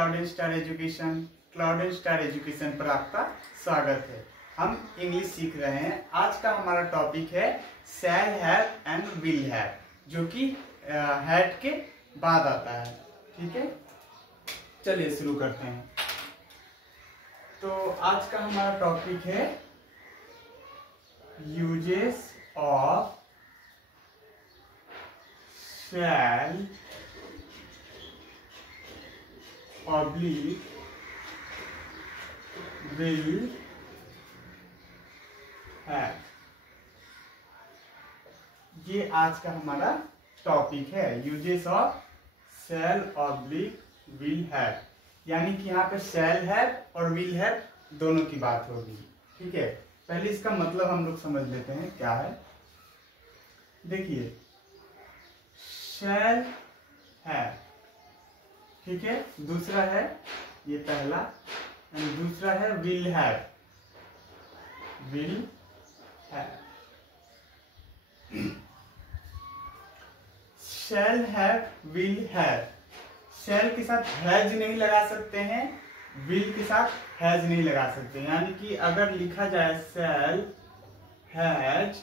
Cloud star education. Cloud star education पर आपका स्वागत है। हम इंग्लिश सीख रहे हैं। आज का हमारा टॉपिक है shall have and will have, जो कि हैड के बाद आता है। ठीक है, चलिए शुरू करते हैं। तो आज का हमारा टॉपिक है uses of shall oblique will have. ये आज का हमारा टॉपिक है, uses of shall oblique will have, यानी कि यहाँ पे शैल हैव और विल हैव दोनों की बात होगी। ठीक है, पहले इसका मतलब हम लोग समझ लेते हैं क्या है। देखिए, शैल हैव, ठीक है, दूसरा है ये पहला, दूसरा है will have. Will have, shall have will have, shall के साथ हैज नहीं लगा सकते हैं, विल के साथ हैज नहीं लगा सकते। यानी कि अगर लिखा जाए शैल हैज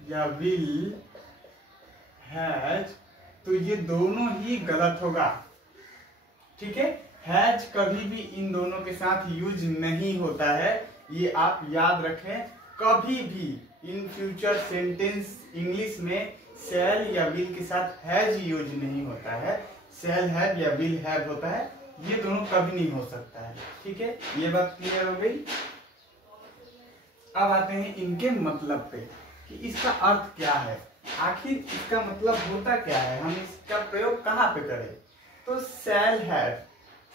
या विल हैज, तो ये दोनों ही गलत होगा। ठीक है, हैज कभी भी इन दोनों के साथ यूज नहीं होता है, ये आप याद रखें। कभी भी इन फ्यूचर सेंटेंस इंग्लिश में शैल या विल के साथ हैज यूज नहीं होता है, शैल हैव या विल हैव होता है। ये दोनों कभी नहीं हो सकता है। ठीक है, ये बात क्लियर हो गई। अब आते हैं इनके मतलब पे कि इसका अर्थ क्या है, आखिर इसका मतलब होता क्या है, हम इसका प्रयोग कहाँ पे करें। तो शैल हैव,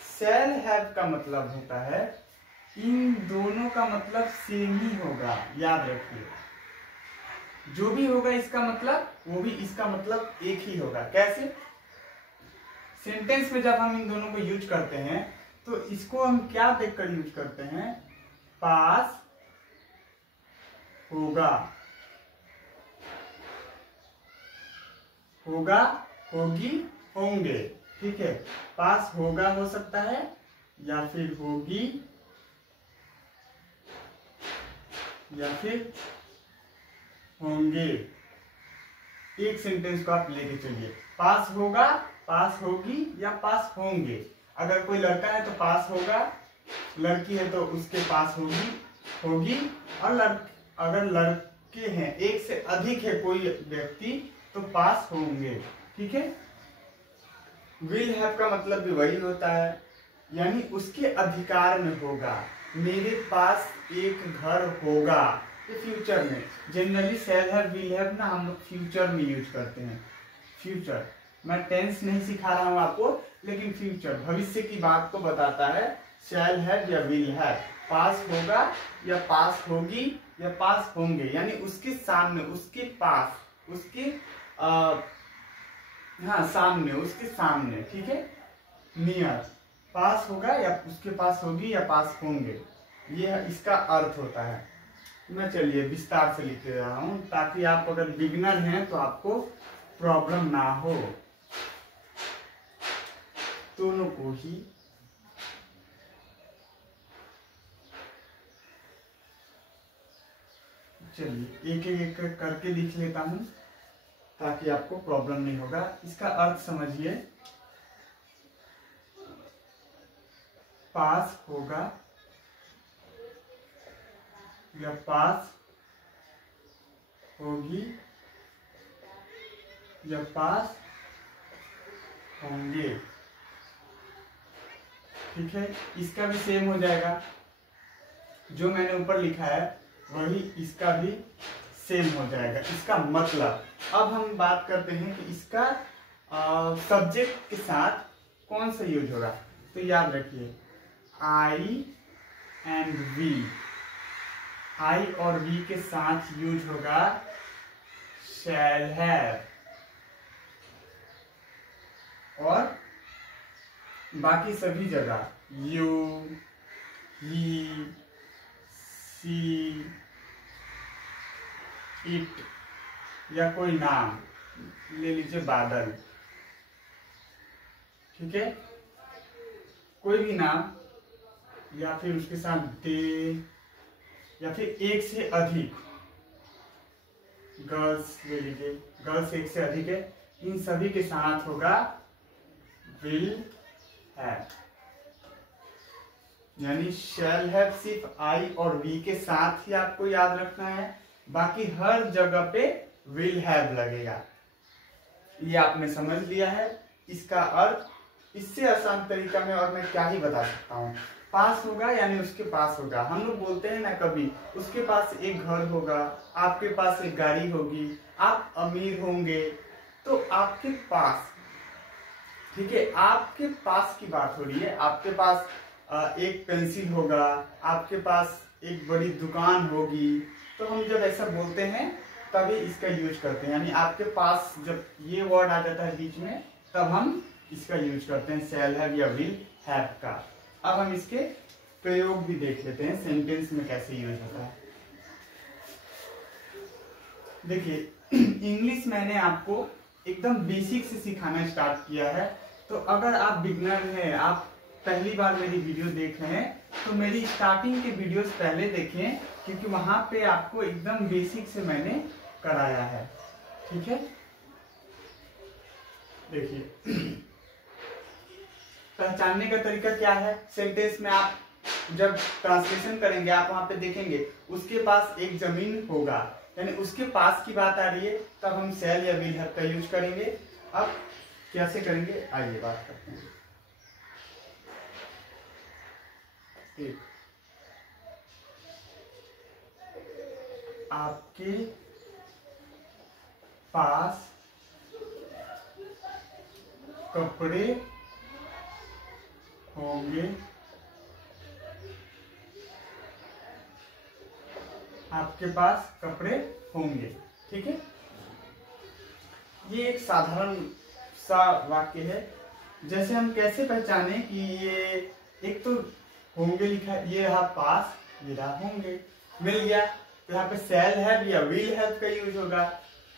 शैल हैव का मतलब होता है, इन दोनों का मतलब सेम ही होगा। याद रखिए, जो भी होगा इसका मतलब वो भी इसका मतलब एक ही होगा। कैसे? सेंटेंस में जब हम इन दोनों को यूज करते हैं तो इसको हम क्या देखकर यूज करते हैं? पास होगा, होगा, होगी, होंगे। ठीक है, पास होगा हो सकता है या फिर होगी या फिर होंगे। एक सेंटेंस को आप लेके चलिए, पास होगा, पास होगी या पास होंगे। अगर कोई लड़का है तो पास होगा, लड़की है तो उसके पास होगी, होगी। और अगर लड़के हैं, एक से अधिक है कोई व्यक्ति, तो पास होंगे। ठीक है, विल हैव का मतलब भी वही होता है, यानी उसके अधिकार में होगा। मेरे पास एक घर होगा, ये फ्यूचर में। Generally shell have will have ना हम लोग फ्यूचर में यूज करते हैं। फ्यूचर, मैं टेंस नहीं सिखा रहा हूं आपको, लेकिन फ्यूचर भविष्य की बात को बताता है। शैल हैव या विल हैव, पास होगा या पास होगी या पास होंगे, यानी उसके सामने, उसके पास, उसके सामने, उसके सामने। ठीक है, नियर, पास होगा या उसके पास होगी या पास होंगे, ये इसका अर्थ होता है। मैं चलिए विस्तार से लिख रहा हूं ताकि आप अगर बिगिनर हैं तो आपको प्रॉब्लम ना हो। दोनों को ही चलिए एक एक करके लिख लेता हूं ताकि आपको प्रॉब्लम नहीं होगा। इसका अर्थ समझिए, पास होगा या पास होगी या पास होंगे। ठीक है, इसका भी सेम हो जाएगा, जो मैंने ऊपर लिखा है वही इसका भी सेम हो जाएगा। इसका मतलब, अब हम बात करते हैं कि इसका सब्जेक्ट के साथ कौन सा यूज होगा। तो याद रखिए, आई एंड वी, आई और वी के साथ यूज होगा शैल हैव, और बाकी सभी जगह यू, ही, सी, इट या कोई नाम ले लीजिए, बादल। ठीक है, कोई भी नाम या फिर उसके साथ दे या फिर एक से अधिक, गर्ल्स ले लीजिए, गर्ल्स एक से अधिक है, इन सभी के साथ होगा विल हैव। यानी शैल हैव सिर्फ आई और वी के साथ ही आपको याद रखना है, बाकी हर जगह पे विल हैव लगेगा। ये आपने समझ लिया है। इसका अर्थ इससे आसान तरीका में और मैं क्या ही बता सकता हूँ। पास होगा यानी उसके पास होगा। हम लोग बोलते हैं ना कभी, उसके पास एक घर होगा, आपके पास एक गाड़ी होगी, आप अमीर होंगे, तो आपके पास, ठीक है, आपके पास की बात हो रही है। आपके पास एक पेंसिल होगा, आपके पास एक बड़ी दुकान होगी, तो हम जब ऐसा बोलते हैं तभी इसका यूज करते हैं। यानी आपके पास जब ये वर्ड आ जाता है बीच में, तब हम इसका यूज करते हैं, शैल हैव या विल हैव का। अब हम इसके प्रयोग भी देख लेते हैं, सेंटेंस में कैसे यूज होता है। देखिए इंग्लिश मैंने आपको एकदम बेसिक से सिखाना स्टार्ट किया है, तो अगर आप बिगनर हैं, आप पहली बार मेरी वीडियो देख रहे हैं, तो मेरी स्टार्टिंग के वीडियोस पहले देखें, क्योंकि वहां पे आपको एकदम बेसिक से मैंने कराया है। ठीक है, देखिए पहचानने का तरीका क्या है। सेंटेंस में आप जब ट्रांसलेशन करेंगे, आप वहां पे देखेंगे उसके पास एक जमीन होगा, यानी उसके पास की बात आ रही है, तब हम शैल या विल हैव का यूज करेंगे। अब कैसे करेंगे, आइए बात करते हैं। एक, आपके पास कपड़े होंगे, आपके पास कपड़े होंगे। ठीक है, ये एक साधारण सा वाक्य है। जैसे हम कैसे पहचाने कि ये, एक तो होंगे लिखा है, ये रहा पास, ये रहा होंगे, मिल गया, तो यहाँ पे शैल हैव या विल हैव का यूज होगा।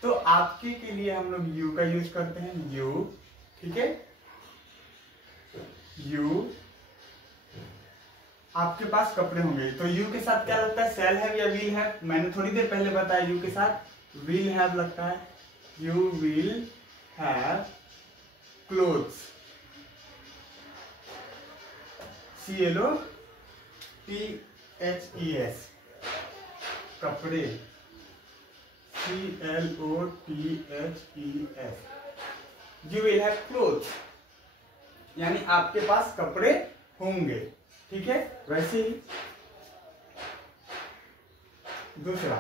तो आपके के लिए हम लोग यू का यूज करते हैं, यू। ठीक है, यू, आपके पास कपड़े होंगे, तो यू के साथ क्या लगता है, शैल हैव या विल हैव। मैंने थोड़ी देर पहले बताया यू के साथ विल हैव लगता है। You will have clothes, CLOTHES, कपड़े, CLOTHES। You will have clothes, यानी आपके पास कपड़े होंगे। ठीक है, वैसे ही दूसरा,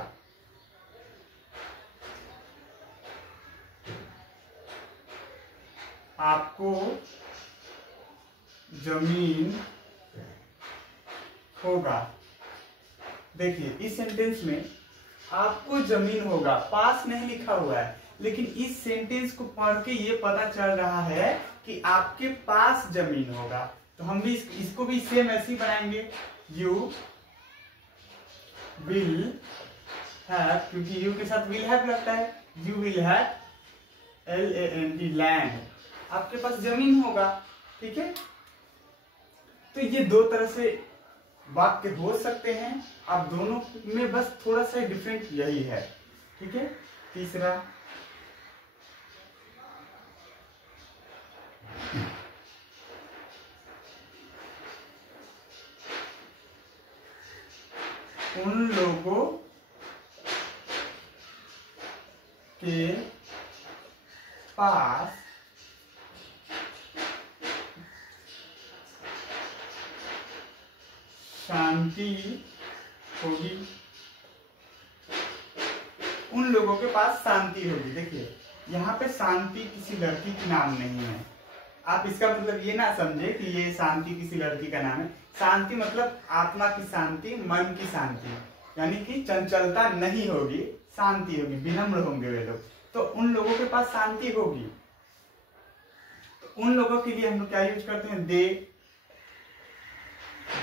आपको जमीन होगा। देखिए इस सेंटेंस में आपको जमीन होगा, पास नहीं लिखा हुआ है, लेकिन इस सेंटेंस को पढ़ के ये पता चल रहा है कि आपके पास जमीन होगा। तो हम भी इसको भी सेम ऐसे ही बनाएंगे, यू विल हैव, क्योंकि यू के साथ विल हैव लगता है, you will have LAND, land, आपके पास जमीन होगा। ठीक है, तो ये दो तरह से वाक्य हो सकते हैं, आप दोनों में बस थोड़ा सा डिफरेंट यही है। ठीक है, तीसरा, उन लोगों के पास शांति होगी, उन लोगों के पास शांति होगी। देखिए यहाँ पे शांति किसी लड़की की नाम नहीं है, आप इसका मतलब ये ना समझे कि ये शांति किसी लड़की का नाम है। शांति मतलब आत्मा की शांति, मन की शांति, यानी कि चंचलता नहीं होगी, शांति होगी, विनम्र होंगे वे लोग, तो उन लोगों के पास शांति होगी। तो उन लोगों के लिए हम लोग क्या यूज करते हैं, दे,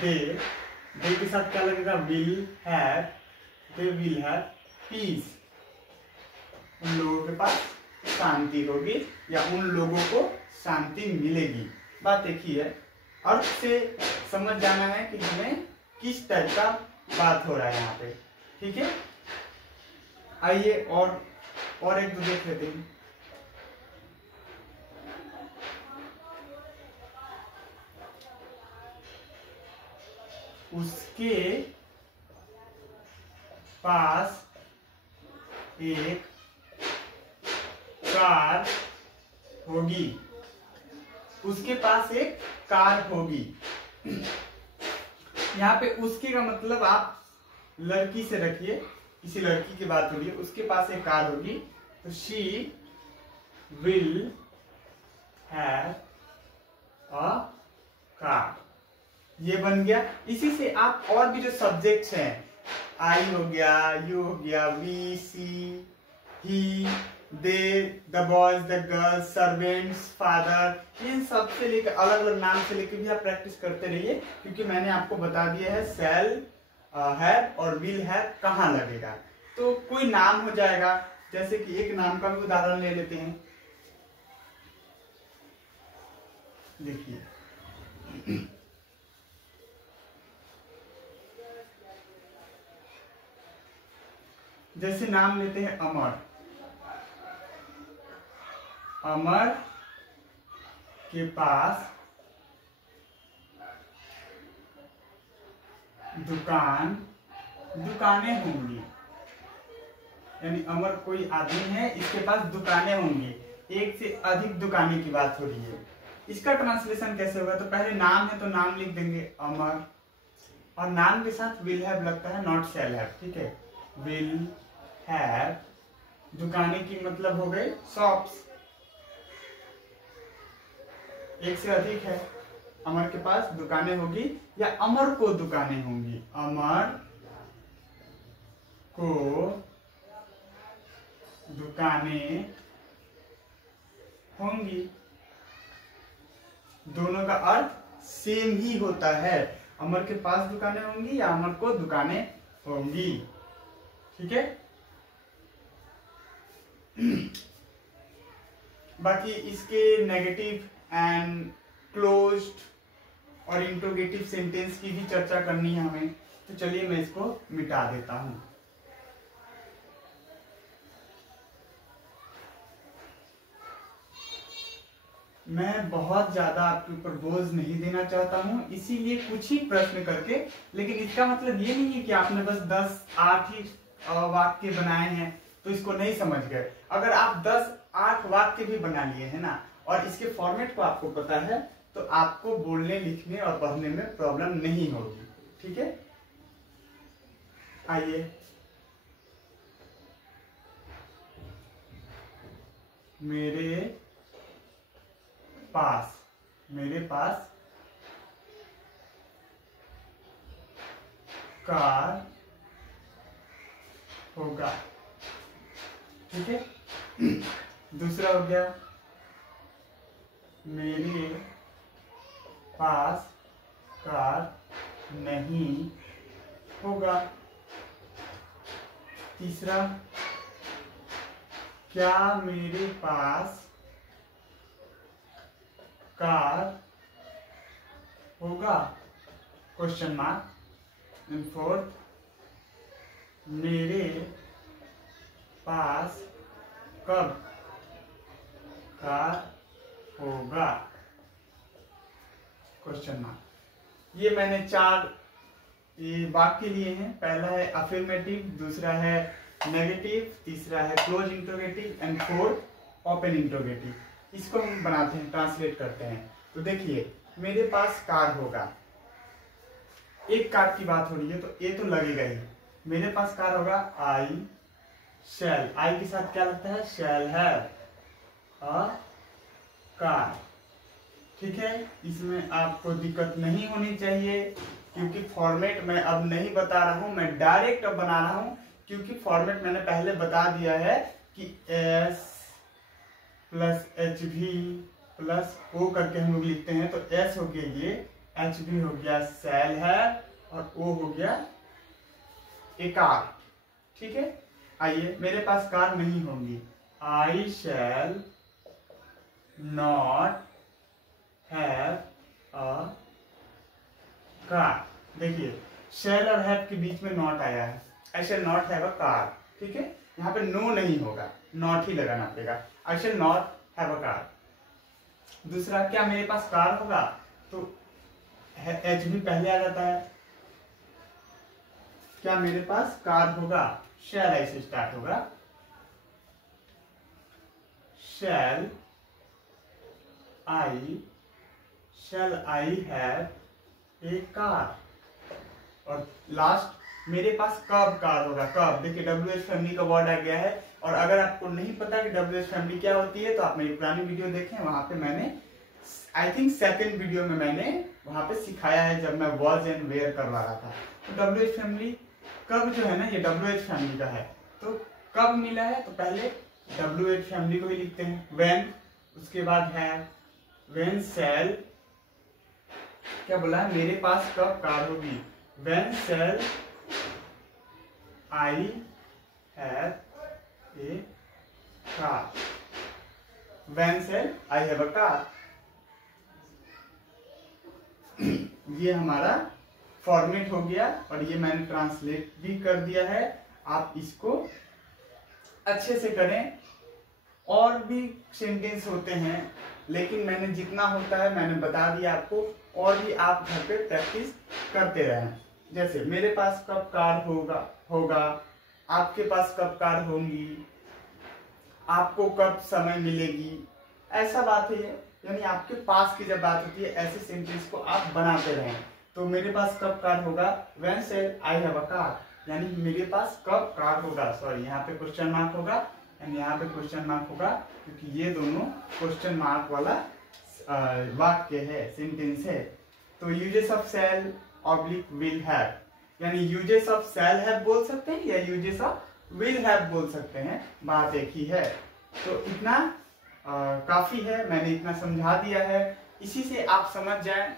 दे के साथ क्या लगेगा, will have, they will have piece, उन लोगों के पास शांति होगी या उन लोगों को शांति मिलेगी। बात एक ही है। अर्थ से समझ जाना है कि हमें किस टाइप का बात हो रहा है यहाँ पे। ठीक है, आइए और एक दो देख लेते हैं। उसके पास एक कार होगी। उसके पास एक कार होगी। यहाँ पे उसके का मतलब आप लड़की से रखिए, किसी लड़की की बात हो रही है, उसके पास एक कार होगी तो she will have a car, ये बन गया। इसी से आप और भी जो सब्जेक्ट्स हैं, आई हो गया, यू हो गया, we, she, he, they, the boys, the girls, servants, father, इन सब से लेकर अलग अलग नाम से लेकर भी आप प्रैक्टिस करते रहिए, क्योंकि मैंने आपको बता दिया है शैल, हैव और विल हैव कहाँ लगेगा। तो कोई नाम हो जाएगा, जैसे कि एक नाम का भी उदाहरण ले लेते हैं। देखिए, जैसे नाम लेते हैं अमर। अमर के पास दुकानें होंगी, यानी अमर कोई आदमी है, इसके पास दुकानें होंगी, एक से अधिक दुकानें की बात हो रही है। इसका ट्रांसलेशन कैसे होगा? तो पहले नाम है तो नाम लिख देंगे अमर, और नाम के साथ विल हैव लगता है, नॉट शैल हैव। ठीक है, विल हैव, दुकानें की मतलब हो गए शॉप्स, एक से अधिक है, अमर के पास दुकानें होगी या अमर को दुकानें होंगी, अमर को दुकानें होंगी। दोनों का अर्थ सेम ही होता है, अमर के पास दुकानें होंगी या अमर को दुकानें होंगी। ठीक है, बाकी इसके नेगेटिव एंड क्लोज्ड और इंट्रोगेटिव सेंटेंस की भी चर्चा करनी है हमें, तो चलिए मैं इसको मिटा देता हूं। मैं बहुत ज्यादा आपके ऊपर बोझ नहीं देना चाहता हूं, इसीलिए कुछ ही प्रश्न करके, लेकिन इसका मतलब ये नहीं है कि आपने बस 10-8 ही वाक्य बनाए हैं तो इसको नहीं समझ गए। अगर आप 10-8 वाक्य भी बना लिए हैं ना, और इसके फॉर्मेट को आपको पता है, तो आपको बोलने, लिखने और पढ़ने में प्रॉब्लम नहीं होगी। ठीक है, आइए मेरे पास कार होगा। ठीक है, दूसरा हो गया, मेरे पास कार नहीं होगा। तीसरा, क्या मेरे पास कार होगा, क्वेश्चन मार्क। एंड फोर्थ, मेरे पास कब कार होगा, क्वेश्चन मार्क। ये मैंने 4 वाक्य लिए हैं। पहला है अफर्मेटिव, दूसरा है नेगेटिव, तीसरा है close interrogative and fourth open interrogative. इसको हम बनाते हैं, ट्रांसलेट करते हैं। तो देखिए, मेरे पास कार होगा, एक कार की बात हो रही है तो ये तो लगेगा ही। मेरे पास कार होगा, आई शैल, आई के साथ क्या लगता है, शैल हैव अ कार। ठीक है, इसमें आपको दिक्कत नहीं होनी चाहिए, क्योंकि फॉर्मेट मैं अब नहीं बता रहा हूं, मैं डायरेक्ट अब बना रहा हूं, क्योंकि फॉर्मेट मैंने पहले बता दिया है कि S plus H V plus O करके हम लोग लिखते हैं। तो एस हो गया ये, एच वी हो गया शैल है, और ओ हो गया ए कार। ठीक है, आइए, मेरे पास कार नहीं होंगी, I shall not have a car. देखिए शैल और हैव के बीच में नॉट आया है, I shall not have a car, ठीक है, यहाँ पे नो नहीं होगा, नॉट ही लगाना पड़ेगा, I shall not have a car. दूसरा, क्या मेरे पास कार होगा, तो एच भी पहले आ जाता है, क्या मेरे पास कार होगा, शैल आई से स्टार्ट होगा, शैल आई हैव ए कार। और लास्ट, मेरे पास कब कार होगा, कब। देखिए WH फैमिली का वर्ड आ गया है, और अगर आपको नहीं पता कि WH फैमिली क्या होती है तो आप मेरी पुरानी वीडियो देखें, वहां पे मैंने आई थिंक सेकंड वीडियो में मैंने वहां पे सिखाया है, जब मैं वॉज एंड वेयर करवा रहा था। तो WH फैमिली कब जो है ना, ये WH फैमिली का है, तो कब मिला है, तो पहले WH फैमिली को ही लिखते हैं, व्हेन, उसके बाद है व्हेन शैल, क्या बोला है, मेरे पास कब कार होगी, when shall I have a car, when shall I have a car. ये हमारा फॉर्मेट हो गया, और ये मैंने ट्रांसलेट भी कर दिया है। आप इसको अच्छे से करें, और भी सेंटेंस होते हैं, लेकिन मैंने जितना होता है मैंने बता दिया आपको, और भी आप घर पे प्रैक्टिस करते रहें। जैसे मेरे पास कब कार होगा, आपके पास कब कार होंगी, आपको कब समय मिलेगी, ऐसा बात है, यानी आपके पास की जब बात होती है, ऐसे सेंटेंस को आप बनाते रहें। तो मेरे पास कब कार होगा, when shall I have a car, यानी मेरे पास कब कार होगा, सॉरी यहाँ पे क्वेश्चन मार्क होगा, एंड यहाँ पे क्वेश्चन मार्क होगा, क्योंकि ये दोनों क्वेश्चन मार्क वाला वाक्य है, सेंटेंस है। तो uses of shall oblique will have, यानी यूजेस ऑफ शैल हैव बोल सकते हैं या यूजेस ऑफ विल हैव बोल सकते हैं, बात एक ही है। तो इतना काफी है, मैंने इतना समझा दिया है, इसी से आप समझ जाएं,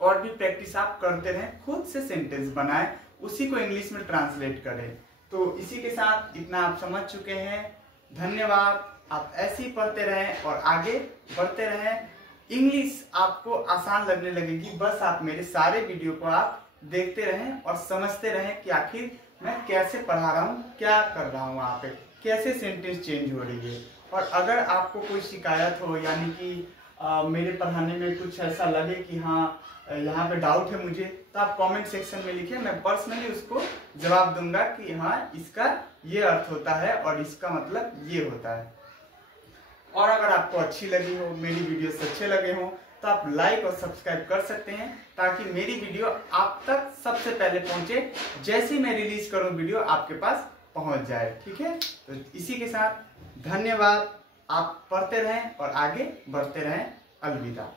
और भी प्रैक्टिस आप करते रहें, खुद से सेंटेंस बनाएं, उसी को इंग्लिश में ट्रांसलेट करें। तो इसी के साथ इतना आप समझ चुके हैं, धन्यवाद। आप ऐसे ही पढ़ते रहें और आगे बढ़ते रहें, इंग्लिश आपको आसान लगने लगेगी, बस आप मेरे सारे वीडियो को आप देखते रहें और समझते रहें कि आखिर मैं कैसे पढ़ा रहा हूँ, क्या कर रहा हूँ, वहाँ पे कैसे सेंटेंस चेंज हो रही है। और अगर आपको कोई शिकायत हो, यानी कि मेरे पढ़ाने में कुछ ऐसा लगे कि हाँ यहाँ पे डाउट है मुझे, तो आप कमेंट सेक्शन में लिखिए, मैं पर्सनली उसको जवाब दूंगा कि हाँ इसका ये अर्थ होता है और इसका मतलब ये होता है। और अगर आपको अच्छी लगी हो, मेरी वीडियोस अच्छे लगे हो, तो आप लाइक और सब्सक्राइब कर सकते हैं, ताकि मेरी वीडियो आप तक सबसे पहले पहुंचे, जैसे ही मैं रिलीज करूं वीडियो आपके पास पहुंच जाए, ठीक है। तो इसी के साथ धन्यवाद, आप पढ़ते रहें और आगे बढ़ते रहें, अलविदा।